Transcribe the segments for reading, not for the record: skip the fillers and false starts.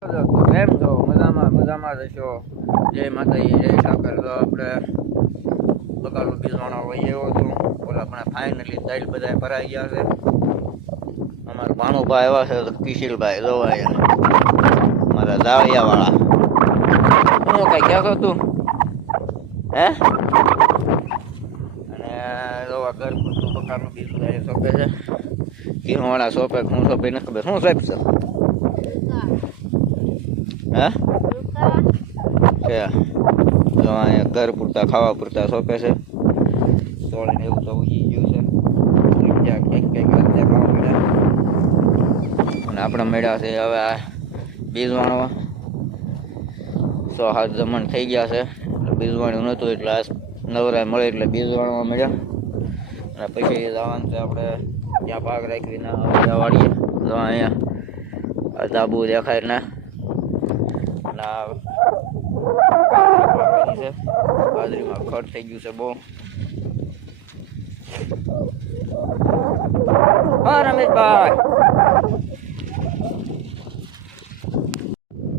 કેમ છો? મજામાં રહેશો. જય માતાજી, જય ઠાકર. તો આપણે બકાલું બીજવાળા વહી આવ્યો છું. ઓલા આપણે ફાઇનલી દાઈલ બધા ભરાઈ ગયા છે. અમારા ભાણુભાઈ આવ્યા છે તો કિશિલભાઈ જોવા મારા દાળિયા વાળા. શું કઈ કહેતો તું? હે? અને જોવા ઘર પૂરતું બકાલું બીજું સોંપે છે. કિહોવાળા સોંપે હું સોંપે નથી ખબર. શું સોંપ છે? હા કે જો અહીંયા ઘર પૂરતા ખાવા પૂરતા સોંપે છે. તોડીને એવું તો ઉગી ગયું છે. કંઈક રસ્તે ખાવા મળ્યા અને આપણે મળ્યા છે હવે આ બીજવાણવા 6-7 જમણ થઈ ગયા છે. બીજવાણું નહોતું એટલે આ નવરાય મળે એટલે બીજવાણવા મળ્યા અને પછી જવાનું છે આપણે ત્યાં ભાગ રાખીને વાળીએ. તો અહીંયા ધાબુ દેખાય ને બાજરીમાં ખડ થઈ ગયું છે બહુ. હા રમેશભાઈ,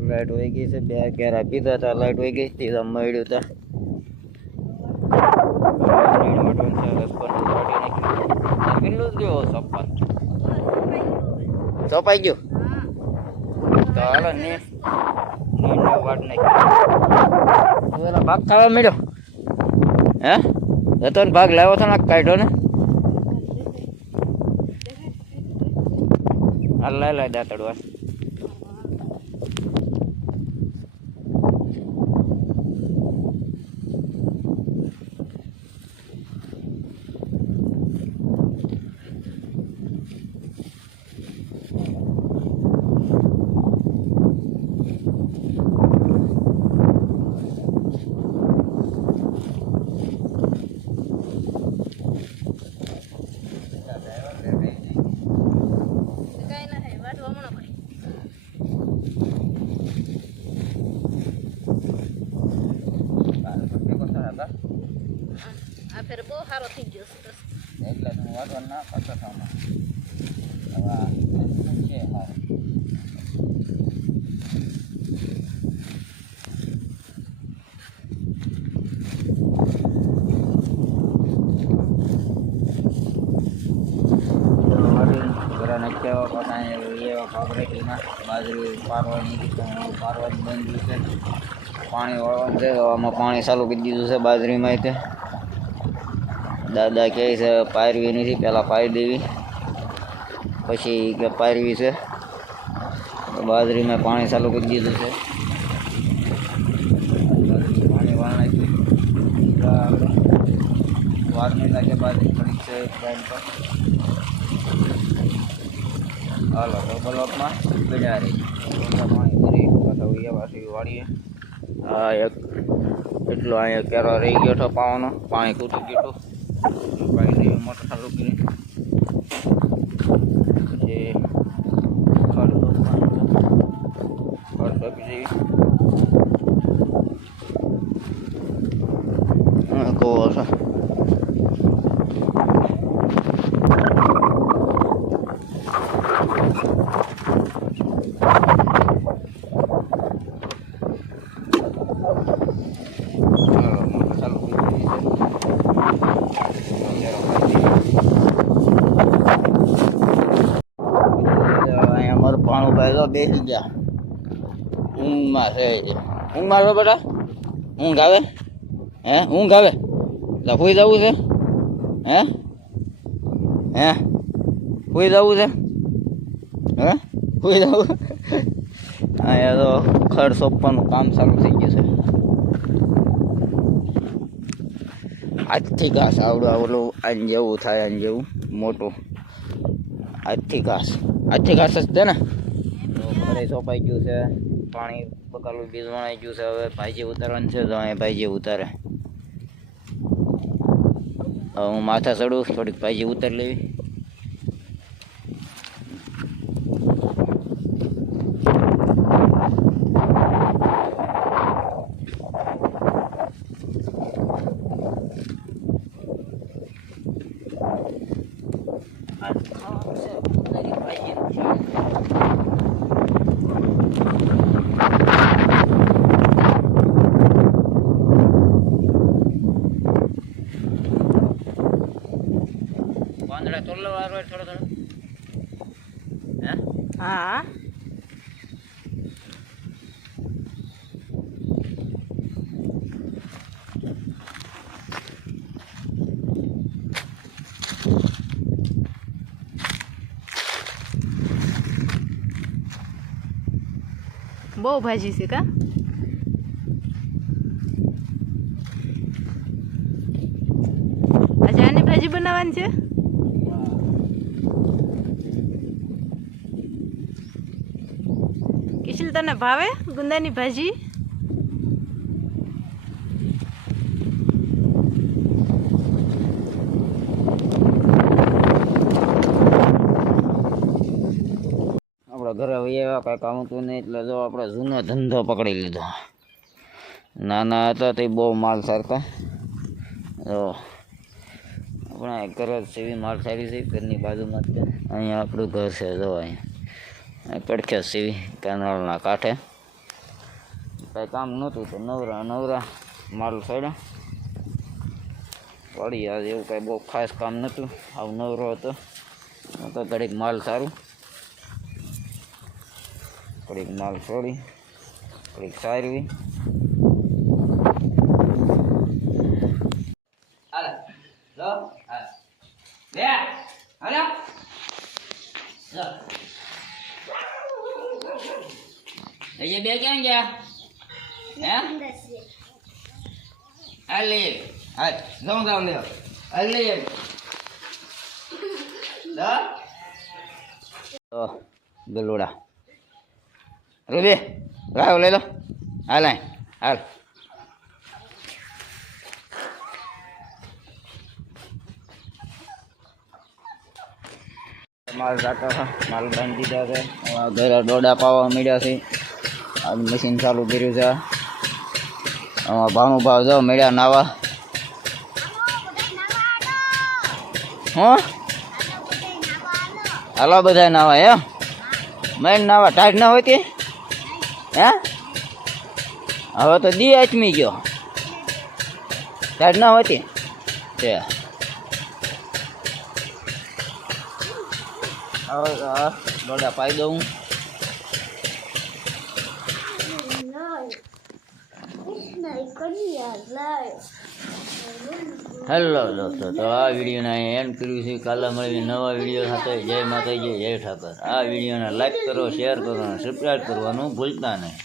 લાઈટ વહી ગઈ છે. 2 કેરા પીધા હતા, લાઈટ વહી ગઈ હતી. મળ્યું હતા કેટલું ગયો ચોપાઈ ગયું તો હાલો ને વાટ નાખી ભાગ ખાવા મળ્યો. હે જતો ને ભાગ લાવ્યો હતો ને કાઢ્યો ને હાલ લાય દાંતડવા. આ ફેર બહુ સારો થઈ ગયો છે એટલે હું વાટવા ના કરતો થામાં હવે છે સારું. બાજરી પારવાની બંધ છે. પાણી વાળવાનું છે. આમાં પાણી ચાલુ કરી દીધું છે બાજરીમાં. તે દાદા કહે છે પારવી નથી, પહેલાં પારી દેવી પછી કે પારવી છે. બાજરીમાં પાણી ચાલુ કરી દીધું છે. પાણી વાળ નાખ્યું વાર નહીં લાગે. બાજરી પડી છે ટાઈમ પર. હાલો તો બ્લોકમાં બજા રહી પાણી ભરી પાછી વાળીએ. હા એક એટલો અહીંયા કેરો રહી ગયો હતો પાવાનો. પાણી ખૂટી ગયું હતું. પાણી મોટર ચાલુ કરી પછી ખડ સોંપી જઈએ. કહો છો ભાણુભાઈ તો બેસી ગયા ઊંઘમાં છે. ઊંઘમાં છો બેટા? ઊંઘ આવે? હે ઊંઘ આવે? લખવી જવું છે? હે હે સુઈ જવું છે? હે સુઈ જવું? અહીંયા તો ખડ સોંપવાનું કામ ચાલુ થઈ ગયું છે. આજથી ઘાસ આવડું આન જેવું થાય, આન જેવું મોટું. આજથી ઘાસ જ છે ને. ઘરે સોંપાઈ ગયું છે. પાણી બકાલું બીજ વણાઈ ગયું છે. હવે ભાઈજી ઉતારવાનું છે તો અહીંયા ભાઈજી ઉતારે. હવે હું માથા ચડું, થોડીક ભાઈજી ઉતારી લેવી. થોડો થોડો હે હા બહુ ભાજી છે કા આજે આની ભાજી બનાવવાની છે કિશલ તને ભાવે ગુંદાની ભાજી આપણા ઘરે એવા કાંઈ કામ હતું નહીં એટલે જો આપણે જૂનો ધંધો પકડી લીધો નાના હતા તે બહુ માલ સારતા જો આપણા ઘરે સેવી માલ સારી છે ઘરની બાજુમાં જ અહીંયા આપણું ઘર છે જો અહીંયા પડખે સેવી કેનાલના કાંઠે કાંઈ કામ નહોતું તો નવરા માલ સાડ્યા પડી આજે એવું કાંઈ બહુ ખાસ કામ નહોતું આવું નવરો હતો તો ઘડીક માલ સારું ઘડીક માલ છોડી ઘડીક સારવી ये बे क्या गया हैं अले हाय जाऊं जाऊं ले अले दा तो गलोड़ा रुबी लाओ ले लो हाल हाल माल जाता था माल बांध दीधा है घर डोडा पावा मीडिया से आज मशीन चालू કર્યું છે ભાવનું ભાવ જાઓ મેળ્યા નાવા હા હાલો બધા નાવા હે મેં નાવા ટાઈટ ના હોય તે હે હવે તો દી આચમી ગયો ટાઈટ ના હોય તે ડોડા પાઈ દઉં હેલો દોસ્તો તો આ વિડીયોને એન્ડ કર્યું છે કાલે મળીને નવા વિડીયો સાથે જય માતાજી જય ઠાકર આ વિડીયોને લાઈક કરો શેર કરો અને સબસ્ક્રાઈબ કરવાનું ભૂલતા નહીં